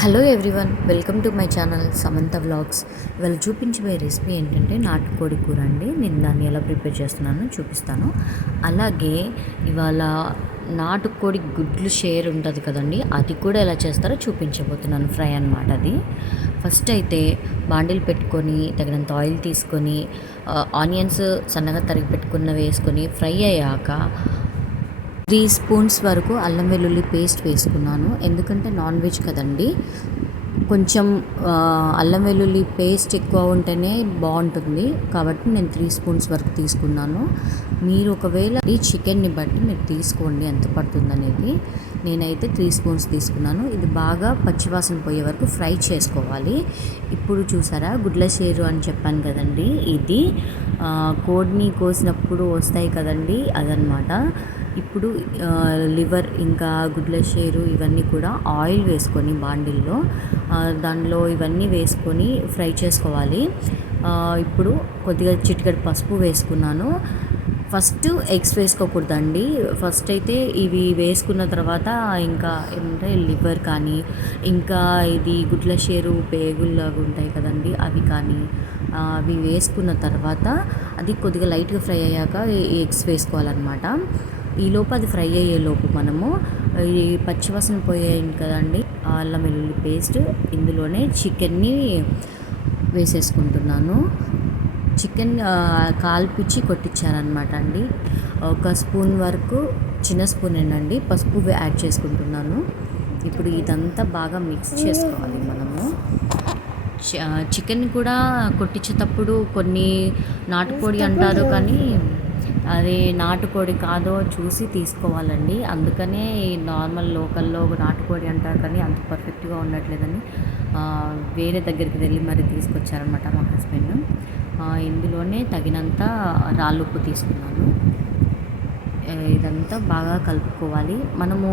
Hello everyone welcome to my channel Samantha vlogs ఇవాళ చూపించబోయే recipe ఏంటంటే నాటుకోడి కూర అండి. నేను దాన్ని ఎలా ప్రిపేర్ చేస్తున్నానో చూపిస్తాను. అలాగే ఇవాళ నాటుకోడి గుడ్లు షేర్ ఉంటుంది కదండి అది కూడా ఎలా చేస్తారో చూపించబోతున్నాను. ఫ్రై అనమాట అది. ఫస్ట్ అయితే బాండిల్ పెట్టుకొని తగినంత ఆయిల్ తీసుకొని uh, ఆనియన్స్ సన్నగా తరిగి పెట్టుకున్నవి వేసుకొని ఫ్రై అయ్యాక త్రీ స్పూన్స్ వరకు అల్లం వెల్లుల్లి పేస్ట్ వేసుకున్నాను. ఎందుకంటే నాన్ వెజ్ కదండి. కొంచెం అల్లం వెల్లుల్లి పేస్ట్ ఎక్కువ ఉంటేనే బాగుంటుంది. కాబట్టి నేను త్రీ స్పూన్స్ వరకు తీసుకున్నాను. మీరు ఒకవేళ ఈ చికెన్ని బట్టి మీరు తీసుకోండి ఎంత పడుతుంది అనేది నేనైతే త్రీ స్పూన్స్ తీసుకున్నాను. ఇది బాగా పచ్చివాసన పోయే వరకు ఫ్రై చేసుకోవాలి. ఇప్పుడు చూసారా గుడ్ల చేరు అని చెప్పాను కదండి ఇది. కోడిని కోసినప్పుడు వస్తాయి కదండి అదనమాట. ఇప్పుడు లివర్ ఇంకా గుడ్ల షేరు ఇవన్నీ కూడా ఆయిల్ వేసుకొని బాండిల్లో దానిలో ఇవన్నీ వేసుకొని ఫ్రై చేసుకోవాలి. ఇప్పుడు కొద్దిగా చిటికెడు పసుపు వేసుకున్నాను. First eggs వేసుకోకూడదండి. ఫస్ట్ అయితే ఇవి వేసుకున్న తర్వాత ఇంకా ఏమంటే లివర్ కానీ ఇంకా ఇది గుడ్ల షేరు పేగుల్లాగా ఉంటాయి కదండి అవి కానీ అవి వేసుకున్న తర్వాత అది కొద్దిగా లైట్గా ఫ్రై అయ్యాక ఎగ్స్ వేసుకోవాలన్నమాట. ఈలోపు అది ఫ్రై అయ్యేలోపు మనము ఈ పచ్చివాసన పోయాయి కదండి అల్లం వెల్లుల్లి పేస్ట్ ఇందులోనే చికెన్ని వేసేసుకుంటున్నాను. చికెన్ కాల్పిచ్చి కొట్టించారనమాట అండి. ఒక స్పూన్ వరకు చిన్న స్పూన్ ఏంటండి పసుపు యాడ్ చేసుకుంటున్నాను. ఇప్పుడు ఇదంతా బాగా మిక్స్ చేసుకోవాలి మనము. చికెన్ కూడా కొట్టించేటప్పుడు కొన్ని నాటుకోడి అంటారు కానీ అది నాటుకోడి కాదో చూసి తీసుకోవాలండి. అందుకనే నార్మల్ లోకల్లో నాటుకోడి అంటారు కానీ అంత పర్ఫెక్ట్గా ఉండట్లేదని వేరే దగ్గరికి వెళ్ళి మరి తీసుకొచ్చారనమాట మా హస్బెండ్. ఇందులోనే తగినంత రాళ్ళుప్పు తీసుకున్నాను. ఇదంతా బాగా కలుపుకోవాలి. మనము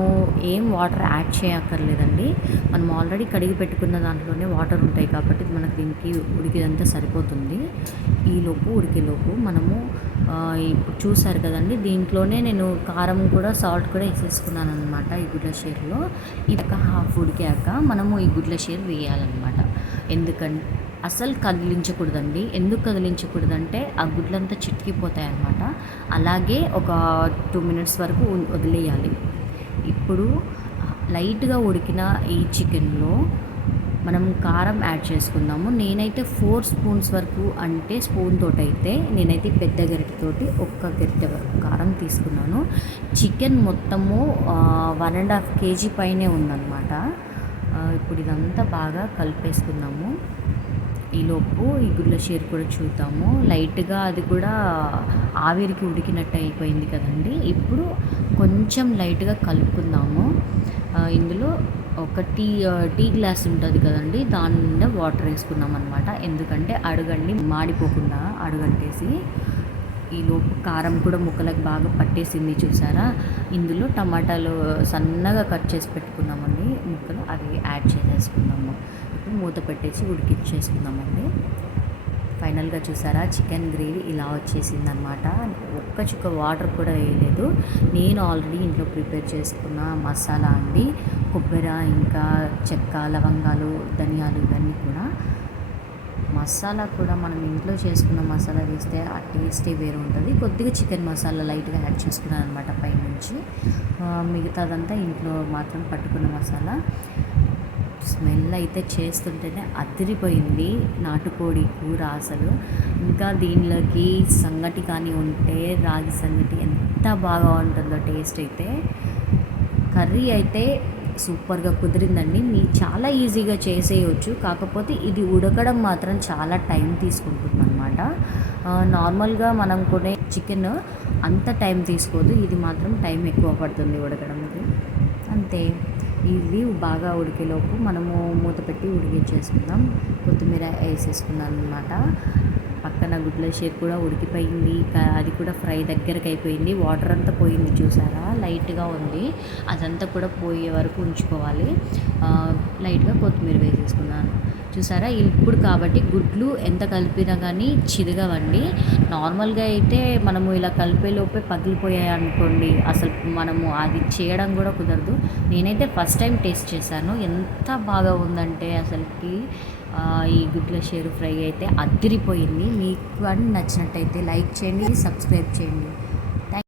ఏం వాటర్ యాడ్ చేయక్కర్లేదండి. మనం ఆల్రెడీ కడిగి పెట్టుకున్న దాంట్లోనే వాటర్ ఉంటాయి కాబట్టి మనకు దీనికి ఉడికిదంతా సరిపోతుంది. ఈలోపు ఉడికేలోపు మనము ఇప్పుడు చూసారు కదండి దీంట్లోనే నేను కారం కూడా సాల్ట్ కూడా వేసేసుకున్నాను అనమాట ఈ గుడ్ల షేర్లో ఇక హాఫ్ ఉడికాక మనము ఈ గుడ్ల షేర్ వేయాలన్నమాట. ఎందుకంటే అసలు కదిలించకూడదండి. ఎందుకు కదిలించకూడదంటే ఆ గుడ్లంతా చిట్కిపోతాయి అన్నమాట అలాగే ఒక టూ మినిట్స్ వరకు వదిలేయాలి. ఇప్పుడు లైట్గా ఉడికిన ఈ చికెన్లో మనం కారం యాడ్ చేసుకుందాము. నేనైతే ఫోర్ స్పూన్స్ వరకు అంటే స్పూన్ తోటి అయితే నేనైతే పెద్ద గరిటెతోటి ఒక్క గరిటె వరకు కారం తీసుకున్నాను. చికెన్ మొత్తము వన్ అండ్ హాఫ్ కేజీ పైనే ఉందన్నమాట. ఇప్పుడు ఇదంతా బాగా కలిపేసుకుందాము. ఈలోపు ఈ గుల్ల షేర్ కూడా చూద్దాము. లైట్గా అది కూడా ఆవిరికి ఉడికినట్టు అయిపోయింది కదండి. ఇప్పుడు కొంచెం లైట్గా కలుపుకుందాము. ఇందులో ఒక టీ టీ గ్లాస్ ఉంటుంది కదండి. దాని నిండా వాటర్ వేసుకున్నాం అనమాట ఎందుకంటే అడగండి మాడిపోకుండా అడుగంటేసి ఈలో కారం కూడా ముక్కలకు బాగా పట్టేసింది చూసారా? ఇందులో టమాటాలు సన్నగా కట్ చేసి పెట్టుకున్నామండి. ముక్కలు అవి యాడ్ చేసేసుకున్నాము. ఇప్పుడు మూత పెట్టేసి ఉడికించేసుకున్నామండి. ఫైనల్గా చూసారా? చికెన్ గ్రేవీ ఇలా వచ్చేసింది అనమాట ఒక్క చుక్క వాటర్ కూడా వేయలేదు. నేను ఆల్రెడీ ఇంట్లో ప్రిపేర్ చేసుకున్న మసాలా అండి. కొబ్బరి ఇంకా చెక్క లవంగాలు ధనియాలు ఇవన్నీ కూడా మసాలా కూడా మనం ఇంట్లో చేసుకున్న మసాలా వేస్తే ఆ టేస్టే వేరు ఉంటుంది. కొద్దిగా చికెన్ మసాలా లైట్గా యాడ్ చేసుకున్నాను అనమాట పైనుంచి. మిగతాదంతా ఇంట్లో మాత్రం పట్టుకున్న మసాలా. స్మెల్ అయితే చేస్తుంటేనే అదిరిపోయింది నాటుకోడి కూర అసలు. ఇంకా దీనిలోకి సంగటి కానీ ఉంటే రాగి సంగటి ఎంత బాగా ఉంటుందో టేస్ట్ అయితే. కర్రీ అయితే సూపర్గా కుదిరిందండి. మీ చాలా ఈజీగా చేసేయచ్చు. కాకపోతే ఇది ఉడకడం మాత్రం చాలా టైం తీసుకుంటుంది అనమాట నార్మల్గా మనం కొనే చికెన్ అంత టైం తీసుకోదు. ఇది మాత్రం టైం ఎక్కువ పడుతుంది ఉడకడానికి అంతే. ఇవి బాగా ఉడికేలోపు మనము మూత పెట్టి ఉడికించేసుకుందాం. కొత్తిమీర వేసేసుకున్నాను అనమాట పక్కన గుడ్ల షేక్ కూడా ఉడికిపోయింది. అది కూడా ఫ్రై దగ్గరకు అయిపోయింది వాటర్ అంతా పోయింది చూసారా? లైట్గా ఉంది. అదంతా కూడా పోయే వరకు ఉంచుకోవాలి. లైట్గా కొత్తిమీర వేసేసుకున్నాను. చూసారా? ఇప్పుడు కాబట్టి గుడ్లు ఎంత కలిపినా కానీ చిరగవండి నార్మల్గా అయితే మనము ఇలా కలిపేలోపే పగిలిపోయాయి అనుకోండి. అసలు మనము అది చేయడం కూడా కుదరదు. నేనైతే ఫస్ట్ టైం టేస్ట్ చేశాను. ఎంత బాగా ఉందంటే అసలుకి ఈ గుడ్ల షేరు ఫ్రై అయితే అద్దిరిపోయింది. మీకు కానీ నచ్చినట్టయితే లైక్ చేయండి సబ్స్క్రైబ్ చేయండి.